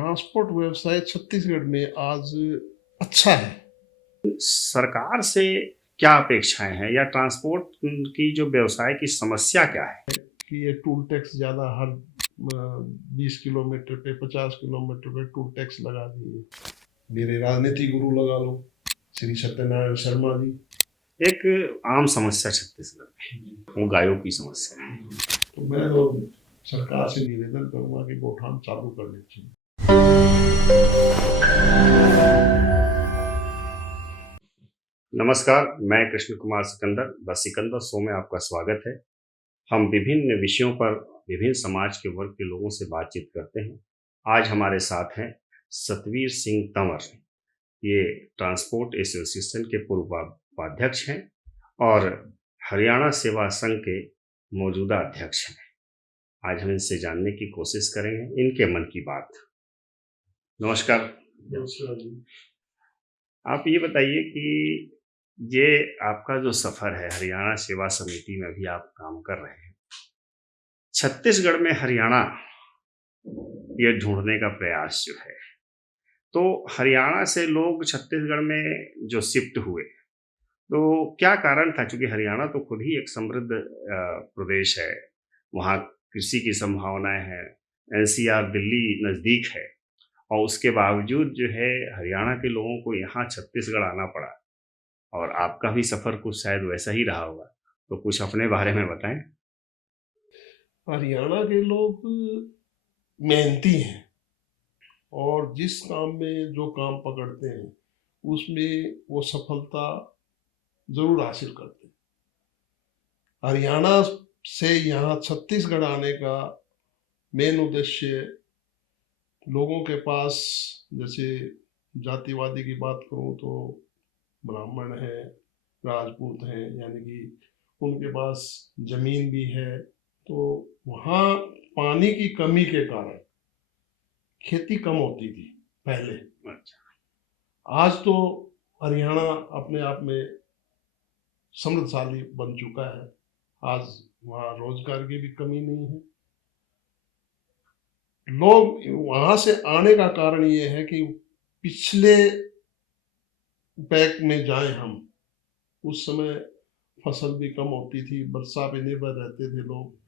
Transport व्यवसाय छत्तीसगढ़ में आज अच्छा है। सरकार से क्या अपेक्षाएं हैं या ट्रांसपोर्ट की जो व्यवसाय की समस्या क्या है? कि ये टूल टैक्स ज़्यादा हर 20 किलोमीटर पे 50 किलोमीटर पे टूल टैक्स लगा दिए। मेरे राजनीतिक गुरु लगा लो, श्री सत्यनारायण शर्मा जी। एक आम समस्या छत्तीसगढ़ में वो गायों की समस्या है। तो मैं तो सरकार से निवेदन करूंगा कि गोठान चालू करनी चाहिए। नमस्कार, मैं कृष्ण कुमार सिकंदर, द सिकंदर शो में आपका स्वागत है। हम विभिन्न विषयों पर विभिन्न समाज के वर्ग के लोगों से बातचीत करते हैं। आज हमारे साथ हैं सतवीर सिंह तंवर। ये ट्रांसपोर्ट एसोसिएशन के पूर्व उपाध्यक्ष हैं और हरियाणा सेवा संघ के मौजूदा अध्यक्ष हैं। आज हम इनसे जानने की कोशिश करेंगे इनके मन की बात। नमस्कार। आप ये बताइए कि ये आपका जो सफर है, हरियाणा सेवा समिति में भी आप काम कर रहे हैं, छत्तीसगढ़ में हरियाणा ये ढूंढने का प्रयास जो है, तो हरियाणा से लोग छत्तीसगढ़ में जो शिफ्ट हुए, तो क्या कारण था? क्योंकि हरियाणा तो खुद ही एक समृद्ध प्रदेश है, वहाँ कृषि की संभावनाएं हैं, एनसीआर दिल्ली नज़दीक है, और उसके बावजूद जो है हरियाणा के लोगों को यहाँ छत्तीसगढ़ आना पड़ा। और आपका भी सफ़र कुछ शायद वैसा ही रहा होगा, तो कुछ अपने बारे में बताएं। हरियाणा के लोग मेहनती हैं और जिस काम में जो काम पकड़ते हैं उसमें वो सफलता जरूर हासिल करते हैं। हरियाणा से यहाँ छत्तीसगढ़ आने का मेन उद्देश्य लोगों के पास, जैसे जातिवादी की बात करूं तो ब्राह्मण है, राजपूत हैं, यानी कि उनके पास जमीन भी है, तो वहाँ पानी की कमी के कारण खेती कम होती थी पहले। आज तो हरियाणा अपने आप में समृद्धशाली बन चुका है। आज वहाँ रोजगार की भी कमी नहीं है। लोग वहां से आने का कारण ये है कि पिछले बैक में जाएं हम, उस समय फसल भी कम होती थी, वर्षा पे निर्भर रहते थे लोग।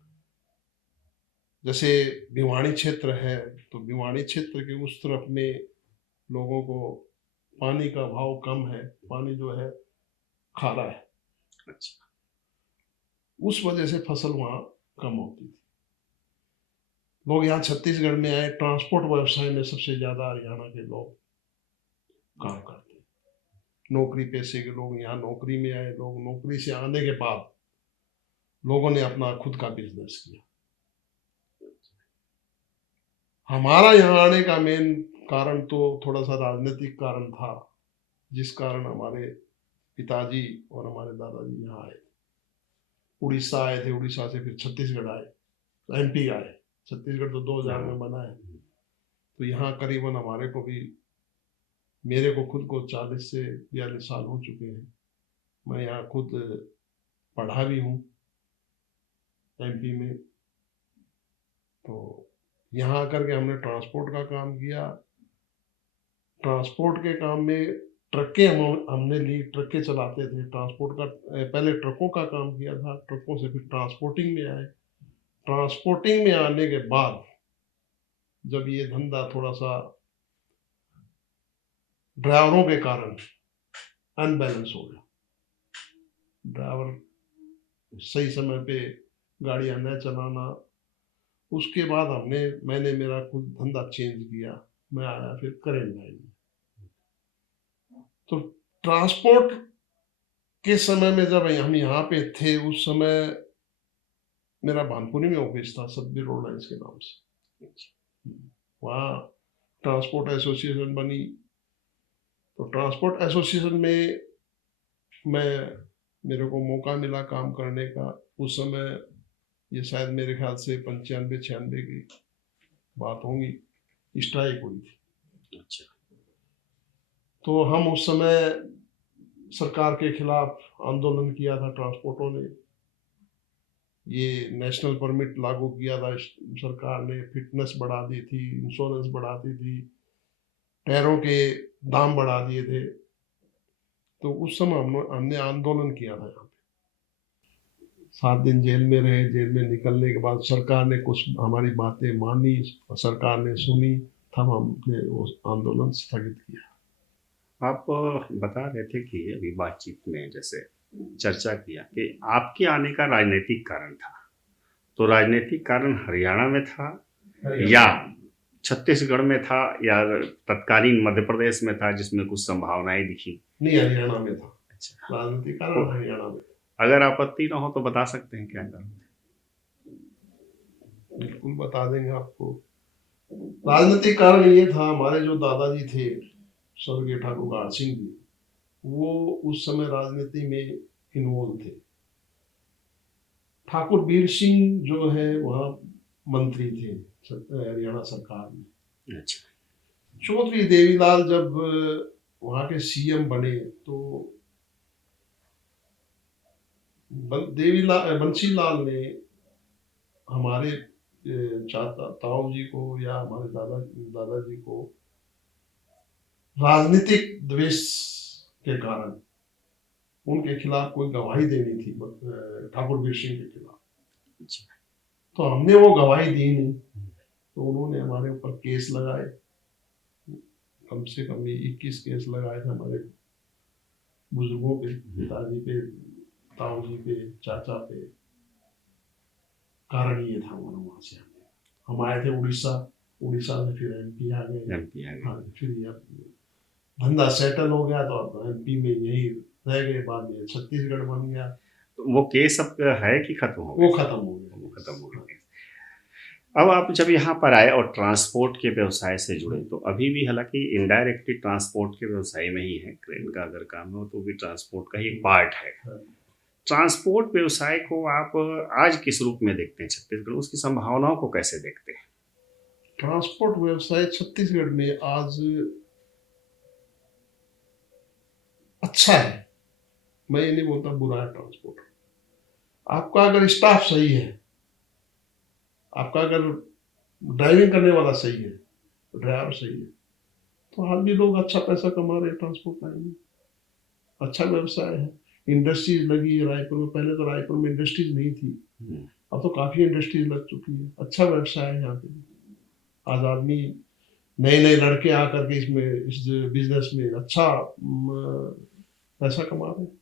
जैसे भिवाड़ी क्षेत्र है, तो भिवाड़ी क्षेत्र के उस तरफ में लोगों को पानी का भाव कम है, पानी जो है खारा है। अच्छा, उस वजह से फसल वहाँ कम होती थी। लोग यहाँ छत्तीसगढ़ में आए, ट्रांसपोर्ट व्यवसाय में सबसे ज्यादा हरियाणा के लोग काम करते हैं। नौकरी पेशे के लोग यहाँ नौकरी में आए। लोग नौकरी से आने के बाद लोगों ने अपना खुद का बिजनेस किया। हमारा यहाँ आने का मेन कारण तो थोड़ा सा राजनीतिक कारण था, जिस कारण हमारे पिताजी और हमारे दादाजी यहाँ आए। उड़ीसा आए थे, उड़ीसा से फिर छत्तीसगढ़ आए, एमपी आए। छत्तीसगढ़ तो 2000 में बना है, तो यहाँ करीबन हमारे को भी, मेरे को खुद को 40 से 42 साल हो चुके हैं। मैं यहाँ खुद पढ़ा भी हूँ एमपी में। तो यहाँ आकर के हमने ट्रांसपोर्ट का काम किया। ट्रांसपोर्ट के काम में ट्रकें हमने ली, ट्रकें चलाते थे। ट्रांसपोर्ट का पहले ट्रकों का काम किया था, ट्रकों से फिर ट्रांसपोर्टिंग में आए। ट्रांसपोर्टिंग में आने के बाद जब ये धंधा थोड़ा सा ड्राइवरों के कारण अनबैलेंस हो गया, ड्राइवर सही समय पे गाड़ियां न चलाना, उसके बाद मैंने मेरा खुद धंधा चेंज किया। मैं आया फिर करेंट लाइन में। तो ट्रांसपोर्ट के समय में जब हम यहाँ पे थे, उस समय मेरा भानपुरी में ऑफिस था, सतबीर रोड लाइन्स के नाम से। वहाँ ट्रांसपोर्ट एसोसिएशन बनी। तो ट्रांसपोर्ट एसोसिएशन में मेरे को मौका मिला काम करने का। उस समय ये शायद मेरे ख्याल से 95-96 की बात होगी, स्ट्राइक हुई थी। अच्छा। तो हम उस समय सरकार के खिलाफ आंदोलन किया था ट्रांसपोर्टों ने। ये नेशनल परमिट लागू किया था सरकार ने, फिटनेस बढ़ा दी थी, इंश्योरेंस बढ़ा दी थी, टायरों के दाम बढ़ा दिए थे। तो उस समय हमने आंदोलन किया था यहाँ पे। 7 दिन जेल में रहे। जेल में निकलने के बाद सरकार ने कुछ हमारी बातें मानी, सरकार ने सुनी, तब हमने वो आंदोलन स्थगित किया। आप बता रहे थे कि अभी बातचीत में जैसे चर्चा किया कि आपके आने का राजनीतिक कारण था, तो राजनीतिक कारण हरियाणा में था या छत्तीसगढ़ में था या तत्कालीन मध्य प्रदेश में था जिसमें कुछ संभावनाएं दिखी? नहीं, हरियाणा में था। अच्छा, राजनीतिक कारण हरियाणा में। अगर आपत्ति ना हो तो बता सकते हैं क्या कारण? बिल्कुल बता देंगे आपको। राजनीतिक कारण ये था, हमारे जो दादाजी थे स्वर्गीय ठाकुर गाड़ सिंह जी, वो उस समय राजनीति में इन्वॉल्व थे। ठाकुर बीर सिंह जो है वहाँ मंत्री थे हरियाणा सरकार में। अच्छा, चौधरी देवीलाल जब वहाँ के सीएम बने तो बंसीलाल ने हमारे चाचा ताऊ जी को या हमारे दादाजी को राजनीतिक द्वेष के कारण उनके खिलाफ कोई गवाही देनी थी, ठाकुर बीर सिंह के खिलाफ। अच्छा, तो हमने वो गवाही दी नहीं, तो उन्होंने हमारे ऊपर केस लगाए। कम से कम 21 केस लगाए थे हमारे बुजुर्गों पे, पिताजी पे, ताऊ जी पे, चाचा पे। कारण ये था वहां से हम आए थे उड़ीसा में, फिर एमपी आ गए। हाँ, फिर ये धंधा सेटल हो गया तो अब एमपी में यही रह गए, बाद में छत्तीसगढ़ बन गया। तो वो केस अब है कि खत्म हो वो गया? खत्म हो गया। वो खत्म हो गया। अब आप जब यहाँ पर आए और ट्रांसपोर्ट के व्यवसाय से जुड़े, तो अभी भी हालांकि इनडायरेक्टली ट्रांसपोर्ट के व्यवसाय में ही है, क्रेन का अगर काम हो तो भी ट्रांसपोर्ट का ही एक पार्ट है। ट्रांसपोर्ट व्यवसाय को आप आज किस रूप में देखते हैं छत्तीसगढ़, उसकी संभावनाओं को कैसे देखते हैं? ट्रांसपोर्ट व्यवसाय छत्तीसगढ़ में आज अच्छा है, मैं ये नहीं बोलता बुरा है। ट्रांसपोर्ट आपका अगर स्टाफ सही है, आपका अगर ड्राइविंग करने वाला सही है, ड्राइवर सही है, तो आज भी लोग अच्छा पैसा कमा रहे हैं ट्रांसपोर्ट लाइन में। अच्छा व्यवसाय है। इंडस्ट्रीज लगी है रायपुर में, पहले तो रायपुर में इंडस्ट्रीज नहीं थी, अब तो काफी इंडस्ट्रीज लग चुकी है। अच्छा व्यवसाय है यहाँ पे। आज आदमी नए नए लड़के आकर के इस बिजनेस में अच्छा पैसा कमा रहे हैं।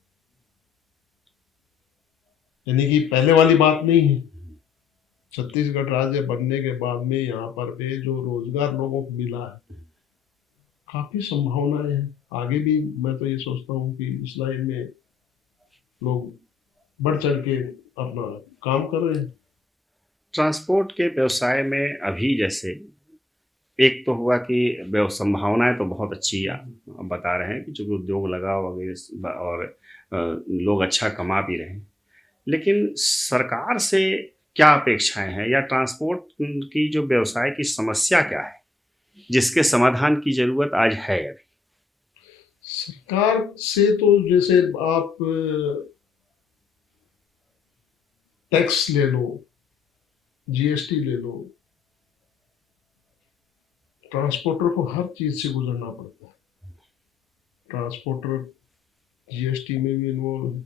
यानी कि पहले वाली बात नहीं है। छत्तीसगढ़ राज्य बनने के बाद में यहाँ पर पे जो रोजगार लोगों को मिला है, काफी संभावनाएं हैं। आगे भी मैं तो ये सोचता हूँ कि इस लाइन में लोग बढ़ चढ़ के अपना काम कर रहे हैं। ट्रांसपोर्ट के व्यवसाय में अभी जैसे एक तो हुआ कि संभावनाएं तो बहुत अच्छी आप बता रहे हैं कि चूंकि उद्योग लगा वगैरह और लोग अच्छा कमा भी रहे हैं, लेकिन सरकार से क्या अपेक्षाएं हैं या ट्रांसपोर्ट की जो व्यवसाय की समस्या क्या है जिसके समाधान की जरूरत आज है? अभी सरकार से तो जैसे आप टैक्स ले लो, जीएसटी ले लो, ट्रांसपोर्टर को हर चीज से गुजरना पड़ता है। ट्रांसपोर्टर जीएसटी में भी इन्वॉल्व है,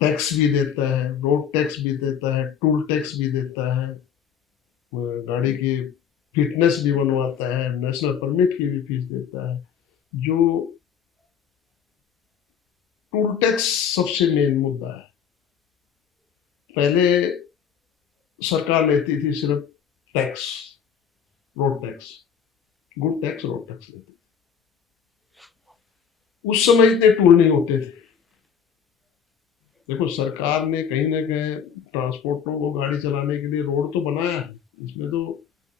टैक्स भी देता है, रोड टैक्स भी देता है, टूल टैक्स भी देता है, गाड़ी की फिटनेस भी बनवाता है, नेशनल परमिट की भी फीस देता है। जो टूल टैक्स सबसे मेन मुद्दा है। पहले सरकार लेती थी सिर्फ tax, road tax, good tax, road tax लेती थी। उस समय इतने टूल नहीं होते थे। देखो, सरकार ने कहीं ना कहीं ट्रांसपोर्टरों को गाड़ी चलाने के लिए रोड तो बनाया है, इसमें तो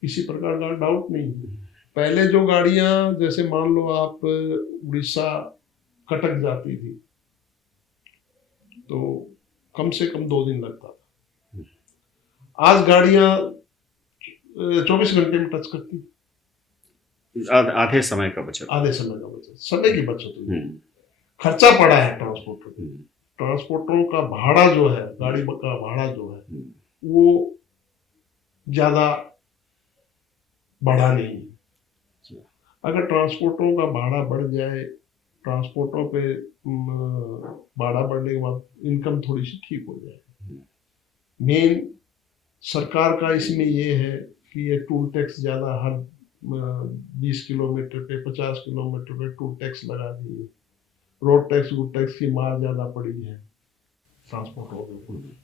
किसी प्रकार का डाउट नहीं है। पहले जो गाड़ियां, जैसे मान लो आप उड़ीसा कटक जाती थी तो कम से कम 2 दिन लगता था। आज गाड़ियां 24 घंटे में टच करती, आधे समय का बचत, आधे समय का बचत, समय की बचत हुई। खर्चा पड़ा है ट्रांसपोर्ट पर, ट्रांसपोर्टरों का भाड़ा जो है, गाड़ी का भाड़ा जो है, वो ज़्यादा बढ़ा नहीं है। अगर ट्रांसपोर्टरों का भाड़ा बढ़ जाए, ट्रांसपोर्टरों पे भाड़ा बढ़ने के बाद इनकम थोड़ी सी ठीक हो जाए। मेन सरकार का इसमें ये है कि ये टूल टैक्स ज़्यादा हर 20 किलोमीटर पे 50 किलोमीटर पे टूल टैक्स लगा दिए। रोड टैक्स की मार ज़्यादा पड़ी है ट्रांसपोर्टरों के ऊपर।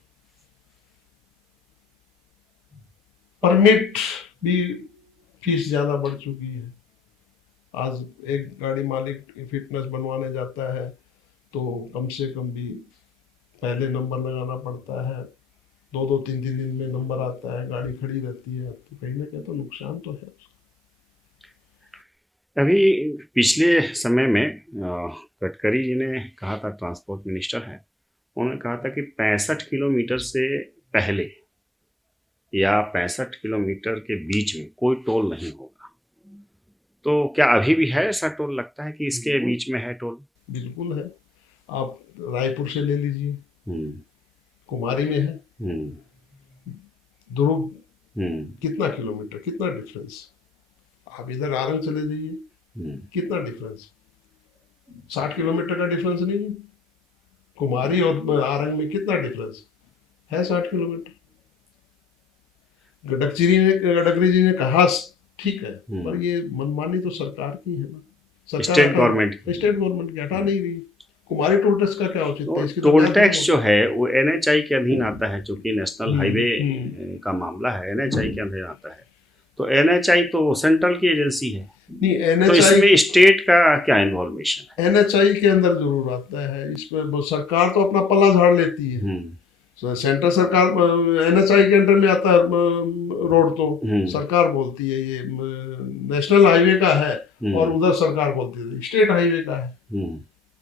परमिट भी फीस ज़्यादा बढ़ चुकी है। आज एक गाड़ी मालिक फिटनेस बनवाने जाता है तो कम से कम भी पहले नंबर लगाना पड़ता है, 2-3 दिन में नंबर आता है, गाड़ी खड़ी रहती है, तो कहीं ना कहीं तो नुकसान तो है उसका। अभी पिछले समय में गडकरी जी ने कहा था, ट्रांसपोर्ट मिनिस्टर है, उन्होंने कहा था कि 65 किलोमीटर से पहले या 65 किलोमीटर के बीच में कोई टोल नहीं होगा। तो क्या अभी भी है ऐसा टोल? लगता है कि इसके बीच में है टोल? बिल्कुल है। आप रायपुर से ले लीजिए, कुमारी में है, ध्रुव, कितना किलोमीटर, कितना डिफरेंस। आप इधर आरंग चले जाइए, कितना डिफरेंस, 60 किलोमीटर का डिफरेंस नहीं है। कुमारी और आरंग में कितना डिफरेंस है, 60 किलोमीटर। गडकरी जी ने कहा ठीक है, पर ये मनमानी तो सरकार की है ना। स्टेट गवर्नमेंट की हटा नहीं रही। कुमारी टोल टैक्स का क्या औचित्य है? इसकी टोल टैक्स जो है वो एनएचआई के अधीन आता है, चूंकि नेशनल हाईवे का मामला है, एनएचआई के अधीन आता है। तो एनएचआई तो सेंट्रल की एजेंसी है, नहीं, तो इसमें स्टेट का क्या इन्वॉल्वेशन है? एनएचआई के अंदर जरूर आता है। इसमें सरकार तो अपना पल्ला झाड़ लेती है। सेंट्रल सरकार एनएचआई के अंडर में आता है। रोड तो सरकार बोलती है ये नेशनल हाईवे का है, और उधर सरकार बोलती है स्टेट हाईवे का है।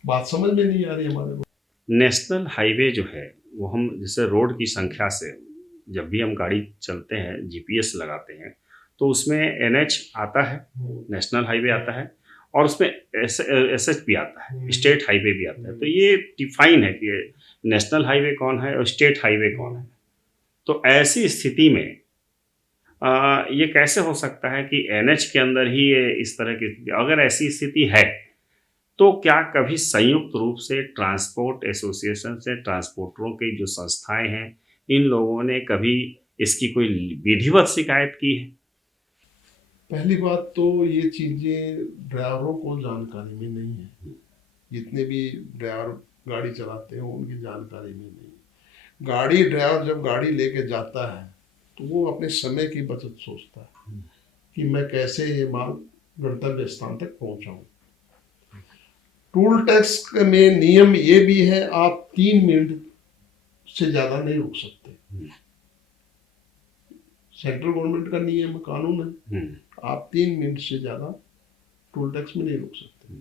बात समझ में नहीं आ रही हमारे को। नेशनल हाईवे जो है वो हम जैसे रोड की संख्या से, जब भी हम गाड़ी चलते हैं जीपीएस लगाते हैं तो उसमें एनएच आता है, नेशनल हाईवे आता है, और उसमें एसएच भी आता है, स्टेट हाईवे भी आता है। तो ये डिफाइन है कि नेशनल हाईवे कौन है और स्टेट हाईवे कौन है। तो ऐसी स्थिति में ये कैसे हो सकता है कि एनएच के अंदर ही ये इस तरह की, अगर ऐसी स्थिति है तो क्या कभी संयुक्त रूप से ट्रांसपोर्ट एसोसिएशन से ट्रांसपोर्टरों की जो संस्थाएं हैं, इन लोगों ने कभी इसकी कोई विधिवत शिकायत की है? पहली बात तो ये चीजें ड्राइवरों को जानकारी में नहीं है। जितने भी ड्राइवर गाड़ी चलाते हैं उनकी जानकारी में नहीं। गाड़ी ड्राइवर जब गाड़ी लेके जाता है तो वो अपने समय की बचत सोचता है कि मैं कैसे ये माल गंतव्य स्थान तक पहुंचाऊं। टूल टैक्स में नियम ये भी है, आप 3 मिनट से ज्यादा नहीं रुक सकते। सेंट्रल गवर्नमेंट का नियम, कानून है, आप 3 मिनट से ज्यादा टूल टैक्स में नहीं रुक सकते।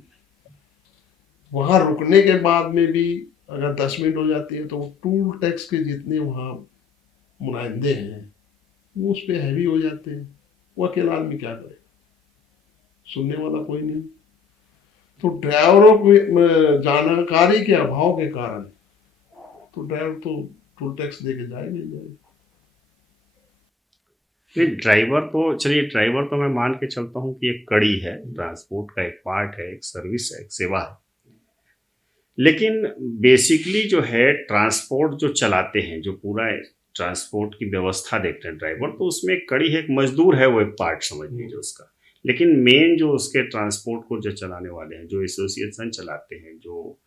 वहां रुकने के बाद में भी अगर 10 मिनट हो जाती है तो टूल टैक्स के जितने वहां मुनाइंदे हैं वो उस पर हैवी हो जाते हैं। वो अकेला आदमी क्या करे, सुनने वाला कोई नहीं। तो ड्राइवरों को जानकारी के अभाव के कारण तो ड्राइवर तो टोल टैक्स दे के जाएगा ही जाएगा। ड्राइवर तो चलिए, ड्राइवर तो मैं मान के चलता हूँ कि एक कड़ी है, ट्रांसपोर्ट का एक पार्ट है, एक सर्विस है, एक सेवा है। लेकिन बेसिकली जो है ट्रांसपोर्ट जो चलाते हैं, जो पूरा ट्रांसपोर्ट की व्यवस्था देखते हैं ड्राइवर, तो उसमें एक कड़ी है, एक मजदूर है, वो एक पार्ट समझ लीजिए उसका। लेकिन मेन जो उसके ट्रांसपोर्ट को जो चलाने वाले हैं, जो एसोसिएशन चलाते हैं, जो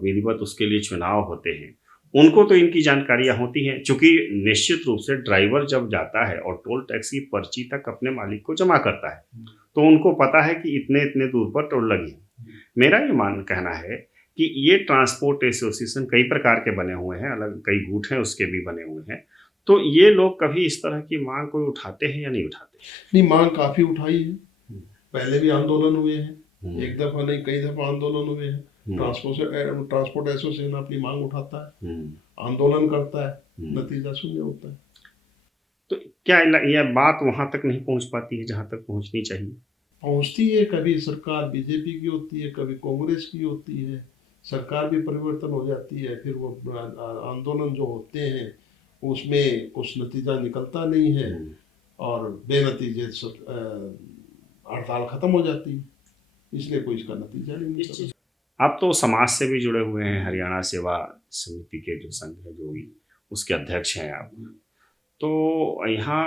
विधिवत उसके लिए चुनाव होते हैं, उनको तो इनकी जानकारियां होती हैं। चूंकि निश्चित रूप से ड्राइवर जब जाता है और टोल टैक्स की पर्ची तक अपने मालिक को जमा करता है तो उनको पता है कि इतने इतने दूर पर टोल लगी है। मेरा ये कहना है कि ये ट्रांसपोर्ट एसोसिएशन कई प्रकार के बने हुए हैं, अलग कई गुट हैं उसके भी बने हुए हैं। तो ये लोग कभी इस तरह की मांग कोई उठाते हैं या नहीं उठाते? नहीं, मांग काफी उठाई है। पहले भी आंदोलन हुए हैं, एक दफा नहीं कई दफा आंदोलन हुए हैं। ट्रांसपोर्ट एसोसिएशन अपनी मांग उठाता है, आंदोलन करता है, नतीजा शून्य होता है। तो क्या यह बात वहां तक नहीं पहुंच पाती है जहां तक पहुंचनी चाहिए? पहुंचती है, कभी सरकार बीजेपी की होती है, कभी कांग्रेस की होती है, सरकार भी परिवर्तन हो जाती है, फिर वो आंदोलन जो होते हैं उसमें कुछ नतीजा निकलता नहीं है और बेनतीजे हड़ताल खत्म हो जाती है, इसलिए कोई इसका नतीजा नहीं निकलता। आप तो समाज से भी जुड़े हुए हैं, हरियाणा सेवा समिति के जो संघ है जो भी उसके अध्यक्ष हैं आप। तो यहाँ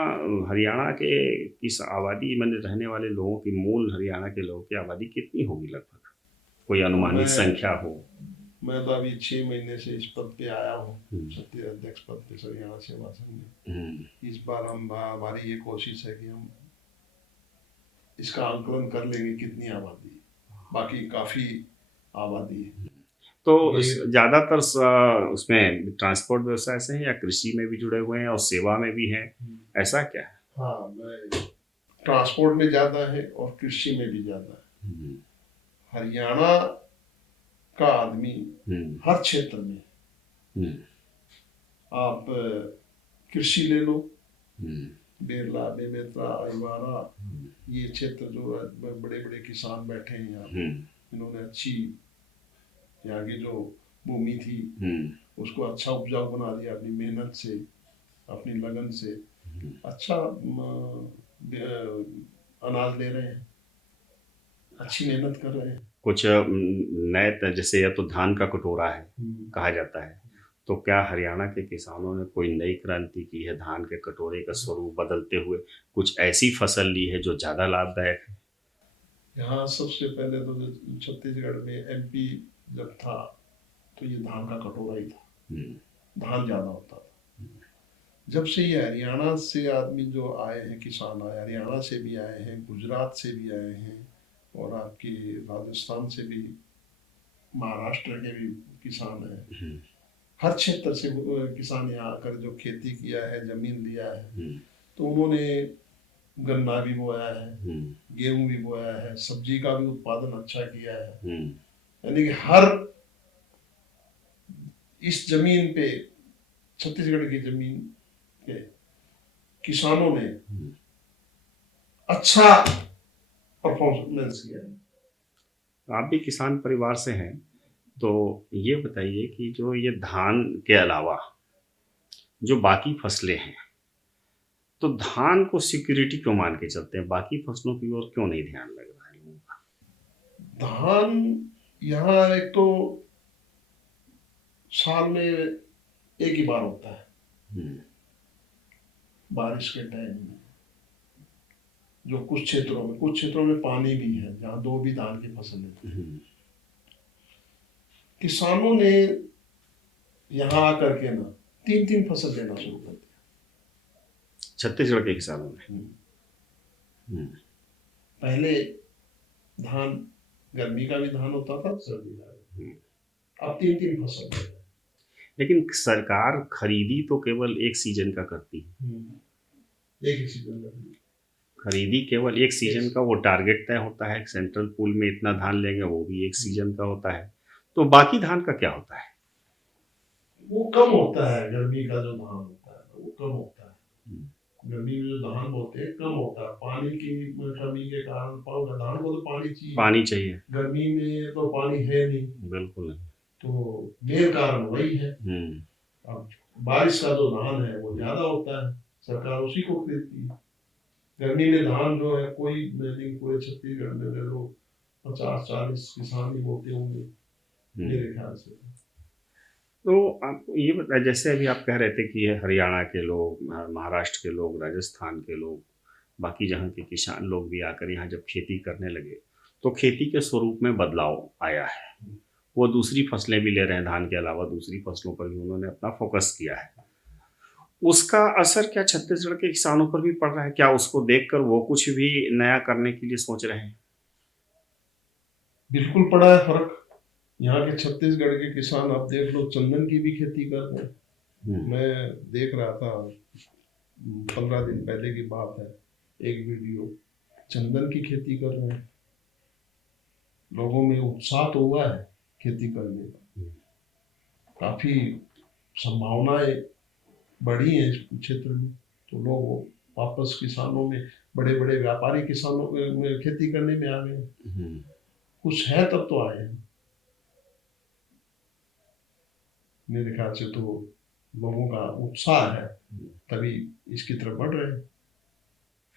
हरियाणा के किस आबादी में रहने वाले लोगों की, मूल हरियाणा के लोगों की आबादी कितनी होगी लगभग, कोई अनुमानित संख्या हो? मैं तो अभी 6 महीने से इस पद पे आया हूँ, छत्तीस अध्यक्ष पद पे हरियाणा सेवा संघ में। इस बार हमारी ये कोशिश है कि हम इसका आंकलन कर लेंगे कितनी आबादी है, बाकी काफी आबादी है। तो ज्यादातर उसमें ट्रांसपोर्ट व्यवसाय से हैं या कृषि में भी जुड़े हुए हैं और सेवा में भी हैं, ऐसा क्या है? हाँ, मैं ट्रांसपोर्ट में ज्यादा है और कृषि में भी ज्यादा है। हरियाणा का आदमी हर क्षेत्र में, आप कृषि ले लो, बेरला, बेमेतरा, अहिवारा, ये क्षेत्र जो बड़े बड़े किसान बैठे हैं यहाँ, इन्होंने अच्छी यहाँ की जो भूमि थी उसको अच्छा उपजाऊ बना दिया अपनी मेहनत से, अपनी लगन से। अच्छा अनाज ले रहे हैं, अच्छी मेहनत कर रहे हैं। कुछ नए, जैसे या तो धान का कटोरा है कहा जाता है, तो क्या हरियाणा के किसानों ने कोई नई क्रांति की है, धान के कटोरे का स्वरूप बदलते हुए कुछ ऐसी फसल ली है जो ज्यादा लाभदायक है? यहाँ सबसे पहले तो छत्तीसगढ़ में एमपी जब था तो ये धान का कटोरा ही था, धान ज्यादा होता था। जब से ये हरियाणा से आदमी जो आए हैं, किसान आए, हरियाणा से भी आए हैं, गुजरात से भी आए हैं और आपके राजस्थान से भी, महाराष्ट्र के भी किसान हैं, हर क्षेत्र से किसान यहाँ आकर जो खेती किया है, जमीन लिया है, तो उन्होंने गन्ना भी बोया है, गेहूं भी बोया है, सब्जी का भी उत्पादन अच्छा किया है। यानी कि हर इस जमीन पे, छत्तीसगढ़ की जमीन पे किसानों ने अच्छा परफॉर्मेंस किया है। आप भी किसान परिवार से हैं, तो ये बताइए कि जो ये धान के अलावा जो बाकी फसलें हैं, तो धान को सिक्योरिटी क्यों मान के चलते हैं, बाकी फसलों की ओर क्यों नहीं ध्यान लग रहा है लोगों का? धान यहाँ एक तो साल में एक ही बार होता है, बारिश के टाइम में। जो कुछ क्षेत्रों में पानी भी है जहाँ 2 भी धान की फसल है। किसानों ने यहाँ आकर के ना 3 फसल लेना शुरू कर दिया, छत्तीसगढ़ के किसानों ने। पहले धान, गर्मी का भी धान होता था, सर्दी का भी, अब 3 फसल है। लेकिन सरकार खरीदी तो केवल एक सीजन का करती है, एक ही सीजन का खरीदी केवल एक सीजन का, वो टारगेट तय होता है, सेंट्रल पूल में इतना धान लेंगे, वो भी एक सीजन का होता है। तो बाकी धान का क्या होता है? वो कम होता है, गर्मी का जो धान होता है वो कम होता है। गर्मी में जो धान बोते हैं कम होता है, पानी की कमी के कारण। धान को तो पानी चाहिए, गर्मी में तो पानी है नहीं, बिल्कुल नहीं, तो मेन कारण वही है। अब बारिश का जो धान है वो ज्यादा होता है, सरकार उसी को खरीदती है। गर्मी में धान जो है कोई नहीं, पूरे छत्तीसगढ़ में लोग 50-40 किसान ही बोते होंगे मेरे ख्याल से। तो आप ये बताइए, जैसे अभी आप कह रहे थे कि हरियाणा के लोग, महाराष्ट्र के लोग, राजस्थान के लोग, बाकी जहाँ के किसान लोग भी आकर यहाँ जब खेती करने लगे तो खेती के स्वरूप में बदलाव आया है। वो दूसरी फसलें भी ले रहे हैं, धान के अलावा दूसरी फसलों पर भी उन्होंने अपना फोकस किया है। उसका असर क्या छत्तीसगढ़ के किसानों पर भी पड़ रहा है? क्या उसको देखकर वो कुछ भी नया करने के लिए सोच रहे हैं? बिल्कुल पड़ा है फर्क। यहाँ के छत्तीसगढ़ के किसान आप देख लो, चंदन की भी खेती कर रहे हैं। मैं देख रहा था 15 दिन पहले की बात है, एक वीडियो, चंदन की खेती कर रहे हैं। लोगों में उत्साह तो हुआ है खेती करने का, काफी संभावनाएं बढ़ी हैं इस क्षेत्र में, तो लोग वापस किसानों में, बड़े बड़े व्यापारी किसानों में खेती करने में आ गए। कुछ है तब तो आए हैं। मेरे ख्याल से तो लोगों का उत्साह है, तभी इसकी तरफ बढ़ रहे हैं।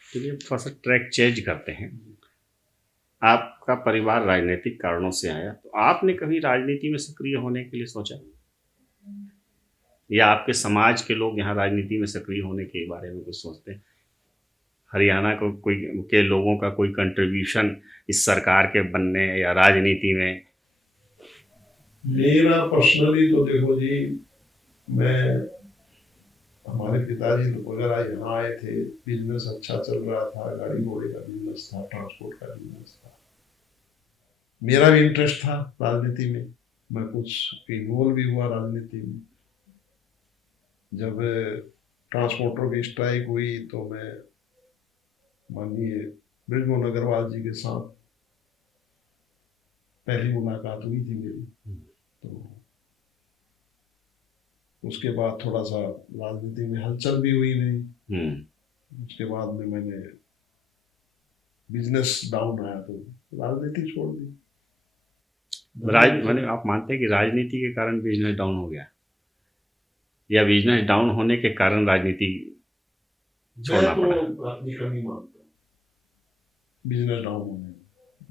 चलिए थोड़ा सा ट्रैक चेंज करते हैं। आपका परिवार राजनीतिक कारणों से आया, तो आपने कभी राजनीति में सक्रिय होने के लिए सोचा, या आपके समाज के लोग यहाँ राजनीति में सक्रिय होने के बारे में कुछ सोचते हैं? हरियाणा को कोई के लोगों का कोई कंट्रीब्यूशन इस सरकार के बनने या राजनीति में? मेरा पर्सनली तो देखो जी, मैं हमारे पिताजी वगैरह यहाँ आए थे, बिजनेस अच्छा चल रहा था, गाड़ी घोड़े का बिजनेस था, ट्रांसपोर्ट का बिजनेस था, मेरा भी इंटरेस्ट था राजनीति में, मैं कुछ इन्वॉल्व भी हुआ राजनीति में। जब ट्रांसपोर्टर की स्ट्राइक हुई तो मैं माननीय बृजमोहन अग्रवाल जी के साथ पहली मुलाकात हुई थी मेरी। तो उसके बाद थोड़ा सा राजनीति में हलचल भी हुई नहीं। उसके बाद में मैंने बिजनेस डाउन आया तो राजनीति छोड़ दी। मैंने आप मानते हैं कि राजनीति के कारण बिजनेस डाउन हो गया, या बिजनेस डाउन होने के कारण राजनीति छोड़ना पड़ा? अपनी कमी मानता हूँ बिजनेस डाउन होने में।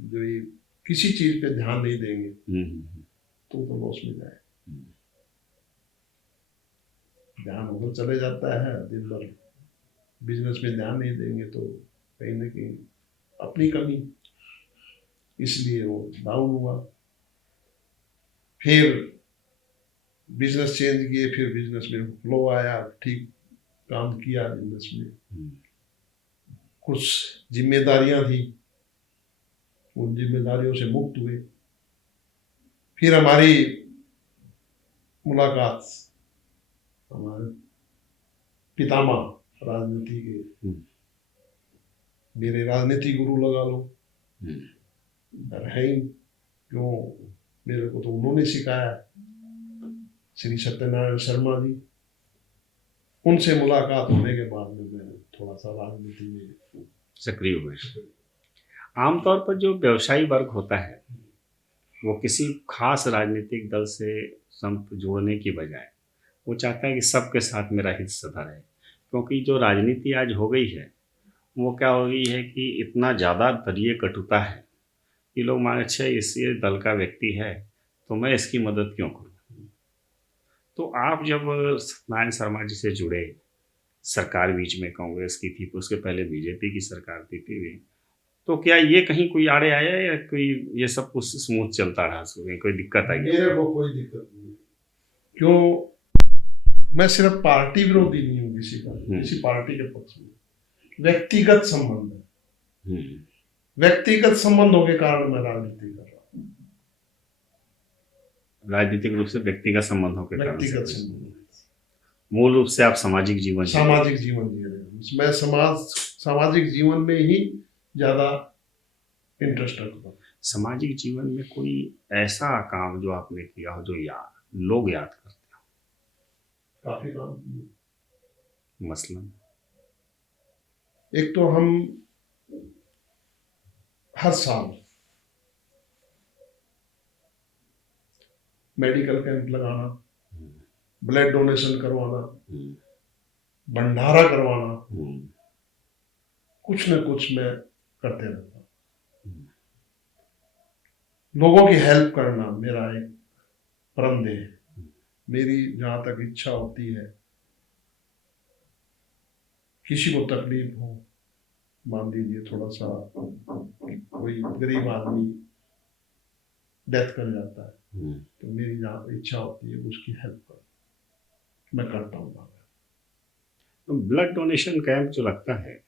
जो ये किसी चीज पे ध्यान नहीं देंगे तो लॉस में जाए। ध्यान उधर चले जाता है, दिन भर बिजनेस में ध्यान नहीं देंगे तो कहीं ना कहीं अपनी कमी, इसलिए वो डाउन हुआ। फिर बिजनेस चेंज किए, फिर बिजनेस में फ्लो आया, ठीक काम किया बिजनेस में। कुछ जिम्मेदारियां थी, उन जिम्मेदारियों से मुक्त हुए। फिर हमारी मुलाकात हमारे पितामह राजनीति के, मेरे राजनीति गुरु लगा लो, है ही क्यों, मेरे को तो उन्होंने सिखाया, श्री सत्यनारायण शर्मा जी। उनसे मुलाकात होने के बाद में मैं थोड़ा सा राजनीति में सक्रिय हुए। आमतौर पर जो व्यवसायी वर्ग होता है वो किसी खास राजनीतिक दल से जोड़ने की बजाय वो चाहता है कि सबके साथ मेरा हित सदा रहे, क्योंकि जो राजनीति आज हो गई है वो क्या हो गई है कि इतना ज़्यादा दलीय कटुता है कि लोग मान, अच्छा इसी दल का व्यक्ति है तो मैं इसकी मदद क्यों करूं। तो आप जब सत्यनारायण शर्मा जी से जुड़े, सरकार बीच में कांग्रेस की थी, उसके पहले बीजेपी की सरकार थी, तो क्या ये कहीं कोई आड़े आया या कोई ये सब कुछ स्मूथ चलता रहा, कोई दिक्कत आई? मेरे को कोई दिक्कत नहीं। क्यों, मैं सिर्फ पार्टी विरोधी नहीं हूँ किसी का, किसी पार्टी के पक्ष में। व्यक्तिगत संबंध है, व्यक्तिगत संबंधों के कारण मैं राजनीति कर रहा हूँ। राजनीतिक रूप से व्यक्तिगत संबंधों के कारण, व्यक्तिगत संबंध, मूल रूप से आप सामाजिक जीवन जी रहे हैं। मैं सामाजिक जीवन में ही ज्यादा इंटरेस्ट रखता हूँ। सामाजिक जीवन में कोई ऐसा काम जो आपने किया हो जो लोग याद करते हो? काफी काम किए। मसलन एक तो हम हर साल मेडिकल कैंप लगाना, ब्लड डोनेशन करवाना, भंडारा करवाना, कुछ न कुछ मैं करते रहता हूँ। लोगों की हेल्प करना मेरा एक परम देह है। मेरी जहां तक इच्छा होती है, किसी को तकलीफ हो, मान लीजिए थोड़ा सा कोई गरीब आदमी डेथ कर जाता है, तो मेरी जहां इच्छा होती है उसकी हेल्प कर मैं करता हूँ। तो ब्लड डोनेशन कैंप जो लगता है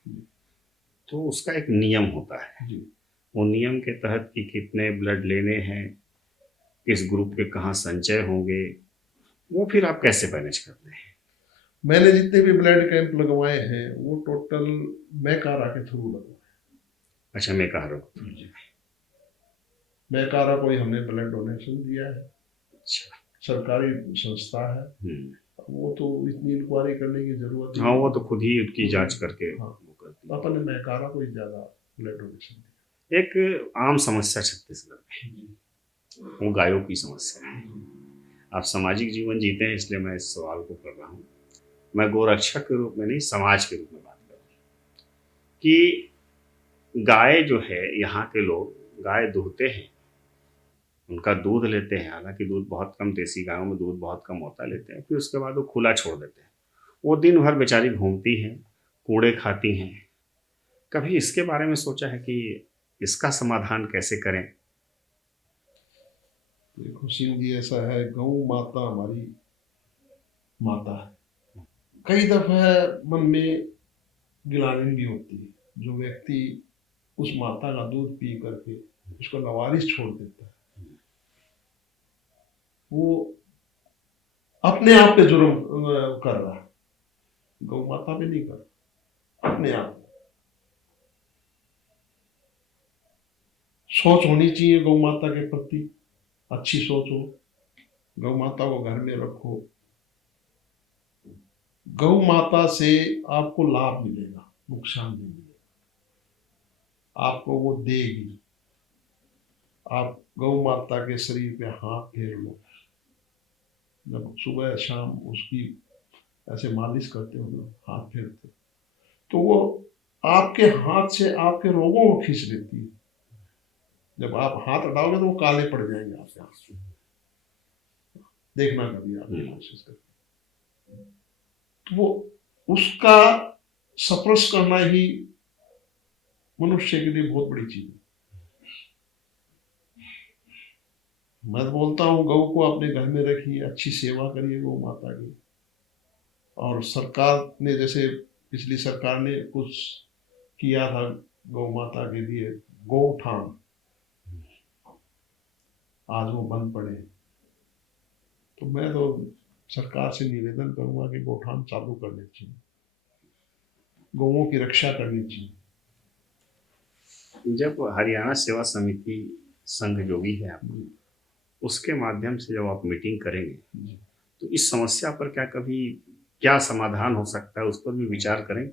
तो उसका एक नियम होता है जी। वो नियम के तहत कि कितने ब्लड लेने हैं, किस ग्रुप के कहाँ संचय होंगे, वो फिर आप कैसे मैनेज करते हैं? मैंने जितने भी ब्लड कैंप लगवाए हैं वो टोटल मैकारा के थ्रू लगवाए। अच्छा, मैकारा को ही हमने ब्लड डोनेशन दिया है। अच्छा, सरकारी संस्था है, वो तो इतनी इंक्वायरी करने की जरूरत नहीं। हाँ, वो तो खुद ही उसकी जांच करके। हाँ, अपन ने मैकारा को ही ज्यादा ब्लड डोनेशन दिया। एक आम समस्या छत्तीसगढ़ में वो गायों की समस्या है। आप सामाजिक जीवन जीते हैं, इसलिए मैं इस सवाल को कर रहा हूँ। मैं गोरक्षक के रूप में नहीं, समाज के रूप में बात कर रहा हूँ कि गाय जो है, यहाँ के लोग गाय दूहते हैं, उनका दूध लेते हैं। हालांकि दूध बहुत कम, देसी गायों में दूध बहुत कम होता है, लेते हैं। फिर उसके बाद वो खुला छोड़ देते हैं। वो दिन भर बेचारी घूमती हैं, कूड़े खाती हैं। कभी इसके बारे में सोचा है कि इसका समाधान कैसे करें? देखो सिंह जी, ऐसा है, गौ माता हमारी माता है। कई दफे मन में गिलानी भी होती है, जो व्यक्ति उस माता का दूध पी करके उसका लवारिस छोड़ देता है, वो अपने आप पे जुर्म कर रहा है, गौ माता पे नहीं कर रहा, अपने आप। सोच होनी चाहिए गौ माता के प्रति, अच्छी सोच हो, गौ माता को घर में रखो। गौ माता से आपको लाभ मिलेगा, नुकसान नहीं मिलेगा। आपको वो देगी। आप गौ माता के शरीर पे हाथ फेर लो, जब सुबह शाम उसकी ऐसे मालिश करते हो ना, हाथ फेरते हो, तो वो आपके हाथ से आपके रोगों को खींच लेती है। जब आप हाथ हटाओगे तो वो काले पड़ जाएंगे आपके हाथ। देखना कभी आप कोशिश करके, तो वो उसका स्पर्श करना ही मनुष्य के लिए बहुत बड़ी चीज है। मैं तो बोलता हूँ गौ को अपने घर में रखिए, अच्छी सेवा करिए गौ माता की। और सरकार ने, जैसे पिछली सरकार ने कुछ किया था गौ माता के लिए, गौठान, आज वो बंद पड़े। तो मैं तो सरकार से निवेदन करूंगा कि गौठान चालू करने चाहिए, गौओं की रक्षा करनी चाहिए। जब हरियाणा सेवा समिति संघ जो भी है आपकी, उसके माध्यम से जब आप मीटिंग करेंगे, तो इस समस्या पर क्या समाधान हो सकता है, उस पर भी विचार करें?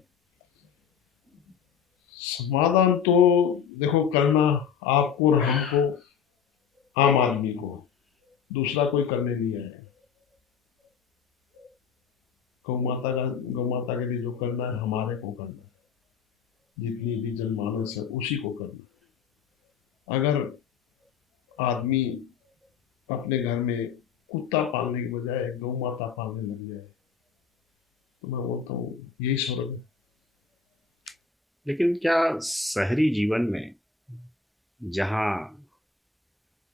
समाधान तो देखो करना आपको और हमको, आम आदमी को, दूसरा कोई करने नहीं आएगा। गौ माता के लिए जो करना है हमारे को करना है, जितनी भी जनमानस है उसी को करना है। अगर आदमी अपने घर में कुत्ता पालने के बजाय गौ माता पालने लग जाए, तो मैं बोलता हूँ यही स्वर्ग है। लेकिन क्या शहरी जीवन में, जहाँ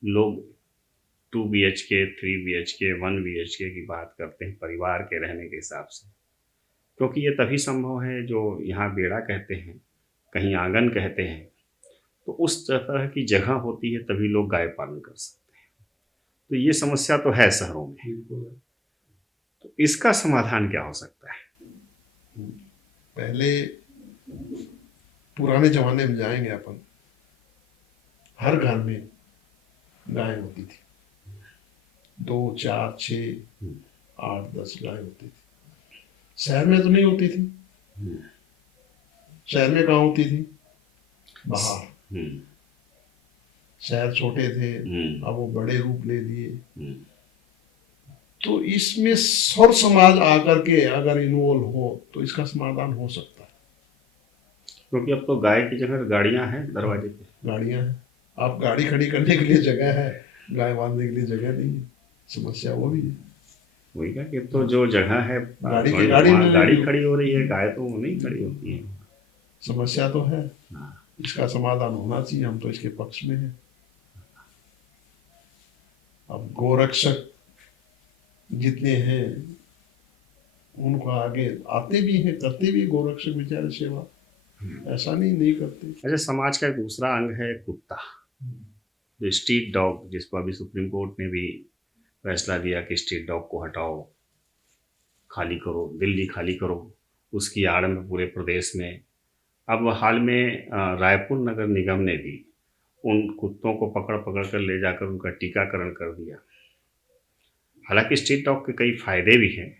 लोग 2 BHK, 3 BHK, 1 BHK की बात करते हैं परिवार के रहने के हिसाब से, क्योंकि ये तभी संभव है जो यहाँ बेड़ा कहते हैं, कहीं आंगन कहते हैं, तो उस तरह की जगह होती है, तभी लोग गाय पालन कर सकते हैं। तो ये समस्या तो है शहरों में। बिल्कुल। तो इसका समाधान क्या हो सकता है? पहले पुराने जमाने में जाएंगे अपन, हर घर में गाय होती थी, 2, 4, 6, 8, 10 गाय होती थी। शहर में तो नहीं होती थी। शहर में कहाँ होती थी? बाहर। शहर छोटे थे, अब वो बड़े रूप ले लिए। तो इसमें सौर समाज आकर के अगर इन्वॉल्व हो तो इसका समाधान हो सकता है। क्योंकि अब तो गाय की जगह गाड़ियां हैं, दरवाजे पे गाड़ियां हैं, अब गाड़ी खड़ी करने के लिए जगह है, गाय बांधने के लिए जगह नहीं है। समस्या वो भी है। वही का कि तो जो जगह है गाड़ी खड़ी हो रही है, गाय तो वो नहीं खड़ी होती है। समस्या तो है, इसका समाधान होना चाहिए, हम तो इसके पक्ष में हैं। अब गोरक्षक जितने हैं उनको आगे आते भी हैं, करते भी गोरक्षक बेचारे सेवा, ऐसा नहीं करते। अच्छा, समाज का एक दूसरा अंग है कुत्ता, जो स्ट्रीट डॉग, जिस पर अभी सुप्रीम कोर्ट ने भी फैसला दिया कि स्ट्रीट डॉग को हटाओ, खाली करो, दिल्ली खाली करो। उसकी आड़ में पूरे प्रदेश में अब हाल में रायपुर नगर निगम ने भी उन कुत्तों को पकड़ पकड़ कर ले जाकर उनका टीकाकरण कर दिया। हालांकि स्ट्रीट डॉग के कई फायदे भी हैं।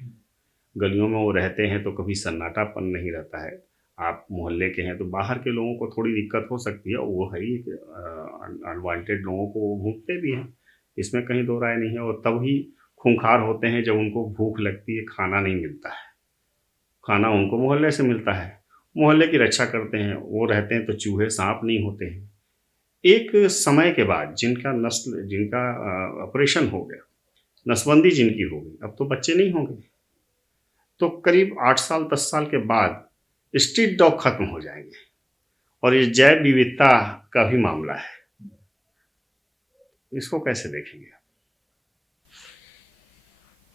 गलियों में वो रहते हैं तो कभी सन्नाटापन नहीं रहता है। आप मोहल्ले के हैं तो बाहर के लोगों को थोड़ी दिक्कत हो सकती है, वो है ही, अनवांटेड लोगों को वो भूखते भी हैं, इसमें कहीं दो राय नहीं है। और तभी खूंखार होते हैं जब उनको भूख लगती है, खाना नहीं मिलता है। खाना उनको मोहल्ले से मिलता है, मोहल्ले की रक्षा करते हैं, वो रहते हैं तो चूहे सांप नहीं होते हैं। एक समय के बाद जिनका ऑपरेशन हो गया, नसबंदी जिनकी हो गई, अब तो बच्चे नहीं होंगे, तो करीब 8 साल 10 साल के बाद स्ट्रीट डॉग खत्म हो जाएंगे। और ये जैव विविधता का भी मामला है, इसको कैसे देखेंगे?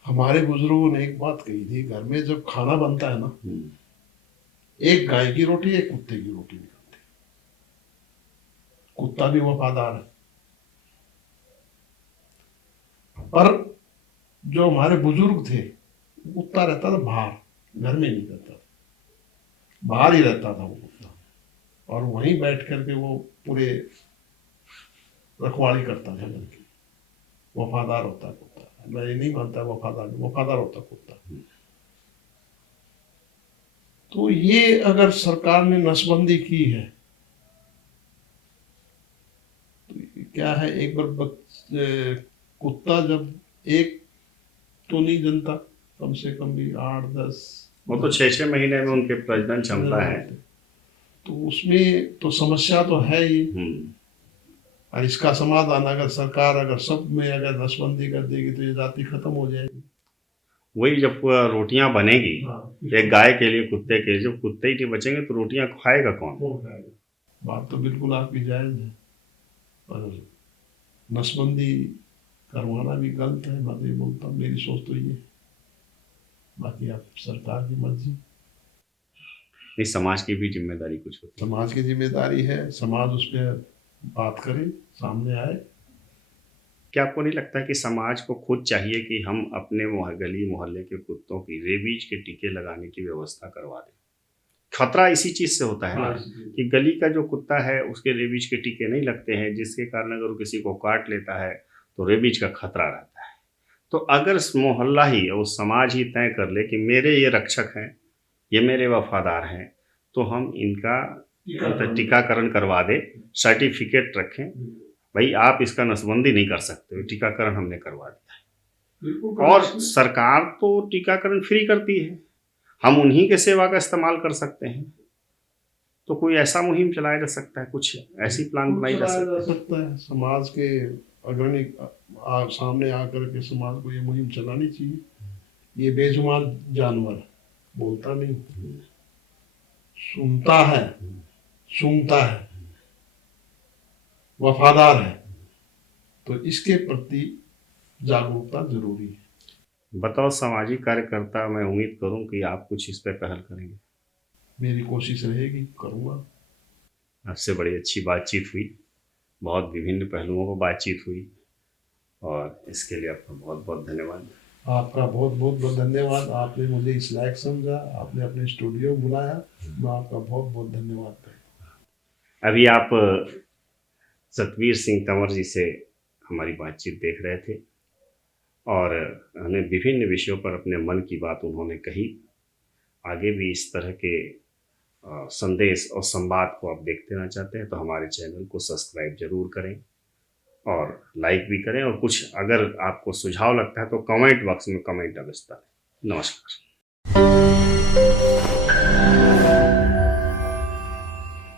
हमारे बुजुर्गों ने एक बात कही थी, घर में जब खाना बनता है ना, एक गाय की रोटी एक कुत्ते की रोटी नहीं बनती। कुत्ता भी वफादार है, पर जो हमारे बुजुर्ग थे, कुत्ता रहता था बाहर, घर में नहीं रहता था, बाहर ही रहता था वो कुत्ता, और वहीं बैठ करके वो पूरे रखवाली करता था घर की। वफादार होता कुत्ता, मैं ये नहीं मानता वफादार होता कुत्ता। तो ये अगर सरकार ने नसबंदी की है तो क्या है, एक बार कुत्ता जब एक तो नहीं जनता, कम से कम भी 8-10, वो तो 6-6 महीने में उनके प्रजनन क्षमता है, तो उसमें तो समस्या तो है ही। और इसका समाधान अगर सरकार अगर सब में अगर नसबंदी कर देगी तो ये जाति खत्म हो जाएगी। वही जब रोटियां बनेगी, एक गाय के लिए, कुत्ते के लिए, जब कुत्ते ही नहीं बचेंगे तो रोटियां खाएगा कौन? बात तो बिल्कुल आपकी जायज है, पर नसबंदी करवाना भी गलत है, मैं ये बोलता हूँ, मेरी सोच तो ये। बाकी आप सरकार की मर्जी। इस समाज की भी जिम्मेदारी कुछ होती है। समाज की जिम्मेदारी है, समाज उस पर बात करे, सामने आए। क्या आपको नहीं लगता कि समाज को खुद चाहिए कि हम अपने गली मोहल्ले के कुत्तों की रेबीज के टीके लगाने की व्यवस्था करवा दें? खतरा इसी चीज से होता है ना, कि गली का जो कुत्ता है उसके रेबीज के टीके नहीं लगते हैं, जिसके कारण अगर वो किसी को काट लेता है तो रेबीज का खतरा रहता है। तो अगर मोहल्ला ही और समाज ही तय कर ले कि मेरे ये रक्षक हैं, ये मेरे वफादार हैं, तो हम इनका टीकाकरण करवा दे, सर्टिफिकेट रखें, भाई आप इसका नसबंदी नहीं कर सकते, टीकाकरण हमने करवा दिया है। और सरकार तो टीकाकरण फ्री करती है, हम उन्हीं के सेवा का इस्तेमाल कर सकते हैं। तो कोई ऐसा मुहिम चलाया जा सकता है, कुछ ऐसी प्लान बनाई जा सकता है। समाज के अग्रणी सामने आकर के समाज को ये मुहिम चलानी चाहिए। ये बेजुबान जानवर बोलता नहीं, सुनता है, सूंघता है, वफादार है, तो इसके प्रति जागरूकता जरूरी है। बताओ सामाजिक कार्यकर्ता, मैं उम्मीद करूं कि आप कुछ इस पर पहल करेंगे। मेरी कोशिश रहेगी, करूंगा। आपसे बड़ी अच्छी बातचीत हुई, बहुत विभिन्न पहलुओं पर बातचीत हुई, और इसके लिए आपका बहुत बहुत धन्यवाद। आपका बहुत बहुत धन्यवाद, आपने मुझे इस लायक समझा, आपने अपने स्टूडियो बुलाया, मैं आपका बहुत बहुत धन्यवाद करता। अभी आप सतवीर सिंह तंवर जी से हमारी बातचीत देख रहे थे, और हमें विभिन्न विषयों पर अपने मन की बात उन्होंने कही। आगे भी इस तरह के संदेश और संवाद को आप देखते रहना चाहते हैं तो हमारे चैनल को सब्सक्राइब जरूर करें और लाइक भी करें, और कुछ अगर आपको सुझाव लगता है तो कमेंट बॉक्स में कमेंट अवश्य करें। नमस्कार।